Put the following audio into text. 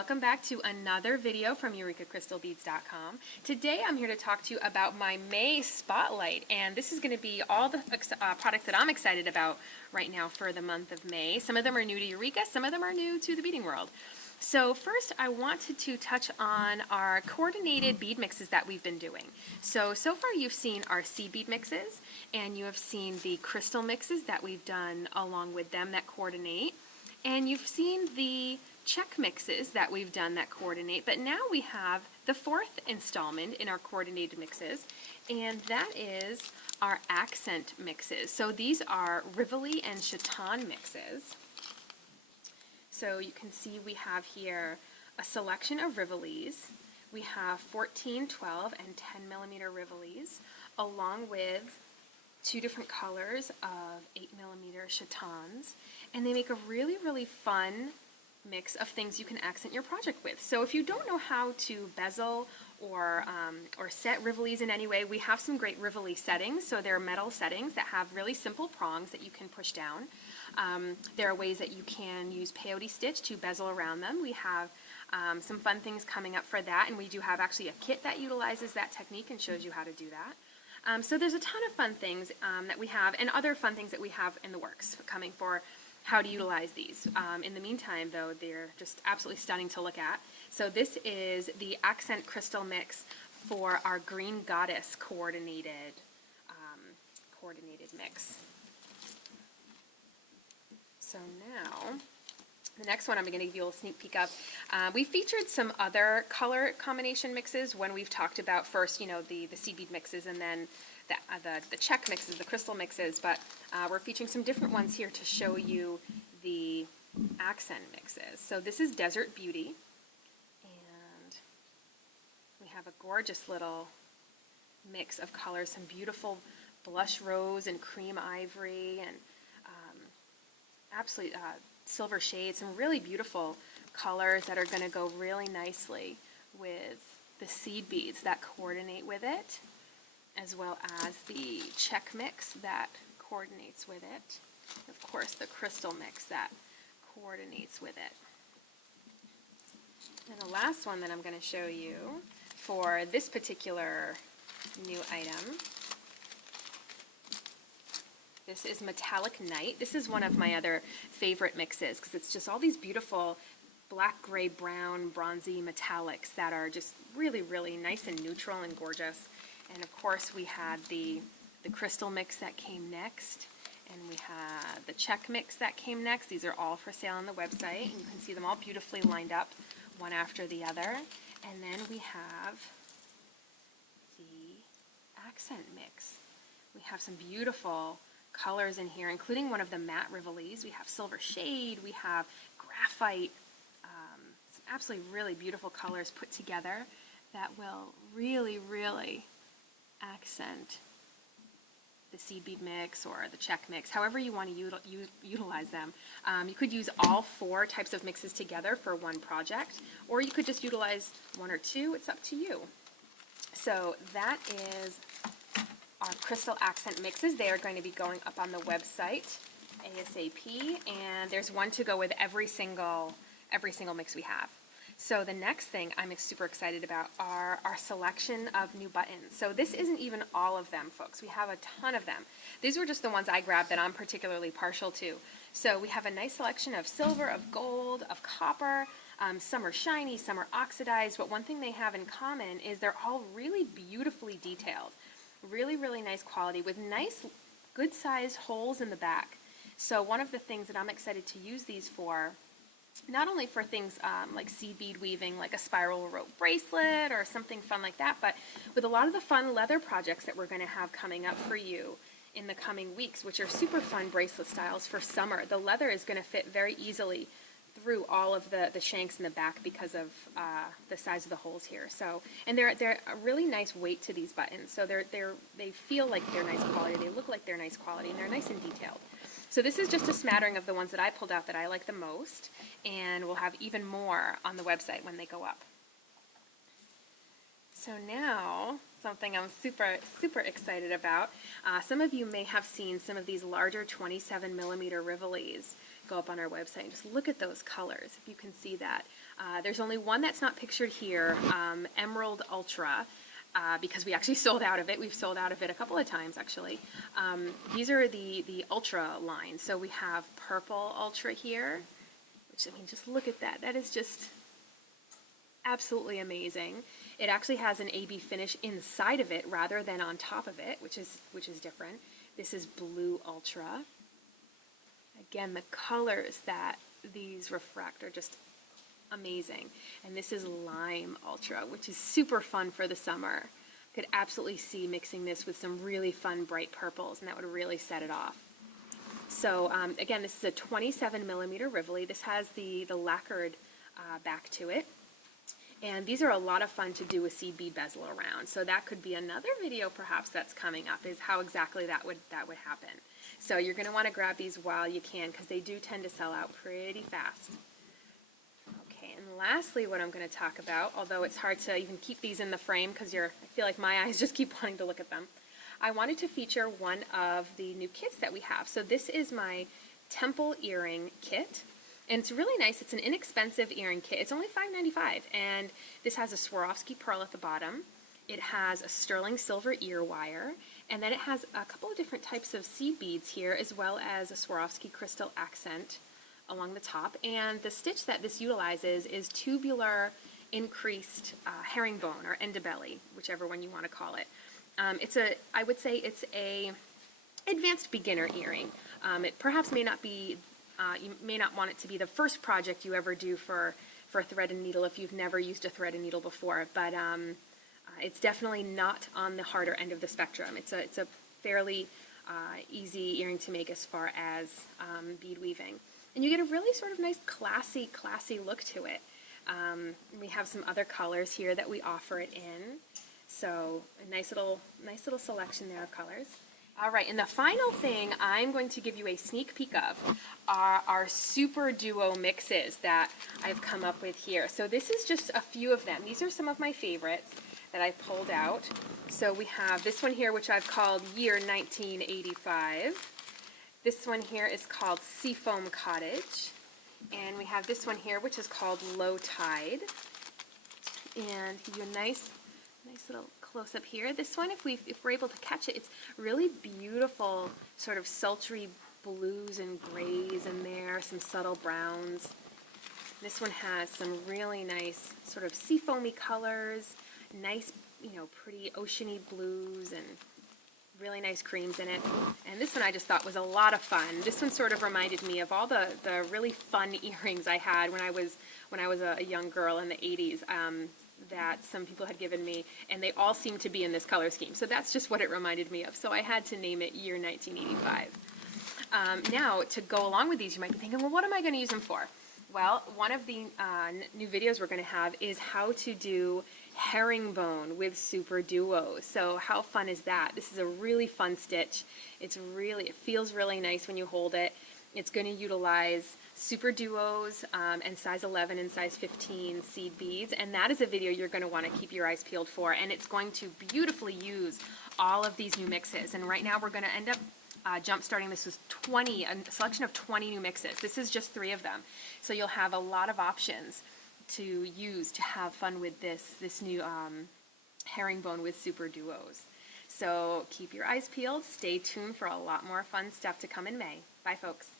welcome back to another video from EurekaCrystalBeads.com. Today I'm here to talk to you about my May Spotlight, and this is going to be all the products that I'm excited about right now for the month of May. Some of them are new to Eureka, some of them are new to the beading world. So first I wanted to touch on our coordinated bead mixes that we've been doing. So far you've seen our seed bead mixes, and you have seen the crystal mixes that we've done along with them that coordinate. And you've seen the check mixes that we've done that coordinate, but now we have the fourth installment in our coordinated mixes, and that is our accent mixes. So these are Rivoli and Chaton mixes. So you can see we have here a selection of Rivolis. We have 14, 12, and 10 millimeter Rivolis, along with two different colors of 8 millimeter Chatons, and they make a really, really fun mix of things you can accent your project with. So if you don't know how to bezel or set Rivolis in any way, we have some great Rivoli settings. So they're metal settings that have really simple prongs that you can push down. There are ways that you can use peyote stitch to bezel around them. We have some fun things coming up for that, and we do have actually a kit that utilizes that technique and shows you how to do that. So there's a ton of fun things that we have, and other fun things that we have in the works coming for how to utilize these. In the meantime, though, they're just absolutely stunning to look at. So this is the accent crystal mix for our Green Goddess coordinated mix. So now, the next one I'm going to give you a little sneak peek of. We featured some other color combination mixes when we've talked about first, the seed bead mixes, and then the check mixes, the crystal mixes, but we're featuring some different ones here to show you the accent mixes. So this is Desert Beauty, and we have a gorgeous little mix of colors, some beautiful blush rose and cream ivory, and absolutely silver shades, some really beautiful colors that are going to go really nicely with the seed beads that coordinate with it, as well as the check mix that coordinates with it. Of course, the crystal mix that coordinates with it. And the last one that I'm going to show you for this particular new item, this is Metallic Night. This is one of my other favorite mixes because it's just all these beautiful black, gray, brown, bronzy metallics that are just really, really nice and neutral and gorgeous. And of course we had the crystal mix that came next, and we had the check mix that came next. These are all for sale on the website, and you can see them all beautifully lined up one after the other. And then we have the accent mix. We have some beautiful colors in here, including one of the matte Rivolis. We have silver shade, we have graphite, some absolutely really beautiful colors put together that will really, really accent the seed bead mix or the check mix, however you want to utilize them. You could use all four types of mixes together for one project, or you could just utilize one or two. It's up to you. So that is our crystal accent mixes. They are going to be going up on the website ASAP, and there's one to go with every single mix we have. So the next thing I'm super excited about are our selection of new buttons. So this isn't even all of them, folks. We have a ton of them. These were just the ones I grabbed that I'm particularly partial to. So we have a nice selection of silver, of gold, of copper. Some are shiny, some are oxidized, but one thing they have in common is they're all really beautifully detailed. Really, really nice quality with nice, good-sized holes in the back. So one of the things that I'm excited to use these for, not only for things like seed bead weaving, like a spiral rope bracelet or something fun like that, but with a lot of the fun leather projects that we're going to have coming up for you in the coming weeks, which are super fun bracelet styles for summer. The leather is going to fit very easily through all of the shanks in the back because of the size of the holes here. So, and they're a really nice weight to these buttons. So they feel like they're nice quality. They look like they're nice quality, and they're nice and detailed. So this is just a smattering of the ones that I pulled out that I like the most, and we'll have even more on the website when they go up. So now, something I'm super, super excited about. Some of you may have seen some of these larger 27 millimeter Rivolis go up on our website. And just look at those colors, if you can see that. There's only one that's not pictured here, Emerald Ultra, because we actually sold out of it. We've sold out of it a couple of times, actually. These are the Ultra line. So we have Purple Ultra here, which, I mean, just look at that. That is just absolutely amazing. It actually has an AB finish inside of it rather than on top of it, which is different. This is Blue Ultra. Again, the colors that these refract are just amazing. And this is Lime Ultra, which is super fun for the summer. Could absolutely see mixing this with some really fun bright purples, and that would really set it off. So again, this is a 27 millimeter Rivoli. This has the lacquered back to it. And these are a lot of fun to do a seed bead bezel around. So that could be another video perhaps that's coming up, is how exactly that would happen. So you're going to want to grab these while you can, because they do tend to sell out pretty fast. Okay, and lastly what I'm going to talk about, although it's hard to even keep these in the frame because I feel like my eyes just keep wanting to look at them, I wanted to feature one of the new kits that we have. So this is my Temple Earring Kit. And it's really nice. It's an inexpensive earring kit. It's only $5.95, and this has a Swarovski pearl at the bottom. It has a sterling silver ear wire, and then it has a couple of different types of seed beads here, as well as a Swarovski crystal accent along the top. And the stitch that this utilizes is tubular increased herringbone or endobelly, whichever one you want to call it. I would say it's a advanced beginner earring. It perhaps may not be. You may not want it to be the first project you ever do for thread and needle if you've never used a thread and needle before, but it's definitely not on the harder end of the spectrum. It's a fairly easy earring to make as far as bead weaving. And you get a really sort of nice classy look to it. We have some other colors here that we offer it in. So a nice little selection there of colors. All right, and the final thing I'm going to give you a sneak peek of are our Super Duo mixes that I've come up with here. So this is just a few of them. These are some of my favorites that I pulled out. So we have this one here, which I've called Year 1985. This one here is called Seafoam Cottage. And we have this one here, which is called Low Tide. And give you a nice little close up here. This one, if we're able to catch it, it's really beautiful, sort of sultry blues and grays in there, some subtle browns. This one has some really nice sort of seafoamy colors, nice, pretty oceany blues and really nice creams in it. And this one I just thought was a lot of fun. This one sort of reminded me of all the really fun earrings I had when I was a young girl in the 80s. That some people had given me, and they all seem to be in this color scheme. So that's just what it reminded me of. So I had to name it Year 1985. Now, to go along with these, you might be thinking, well, what am I going to use them for? Well, one of the new videos we're going to have is how to do herringbone with Super Duos. So how fun is that? This is a really fun stitch. It feels really nice when you hold it. It's going to utilize Super Duos and size 11 and size 15 seed beads, and that is a video you're going to want to keep your eyes peeled for, and it's going to beautifully use all of these new mixes. And right now we're going to end up jump starting this with a selection of 20 new mixes. This is just 3 of them, so you'll have a lot of options to use to have fun with this new herringbone with Super Duos. So keep your eyes peeled, stay tuned for a lot more fun stuff to come in May. Bye folks.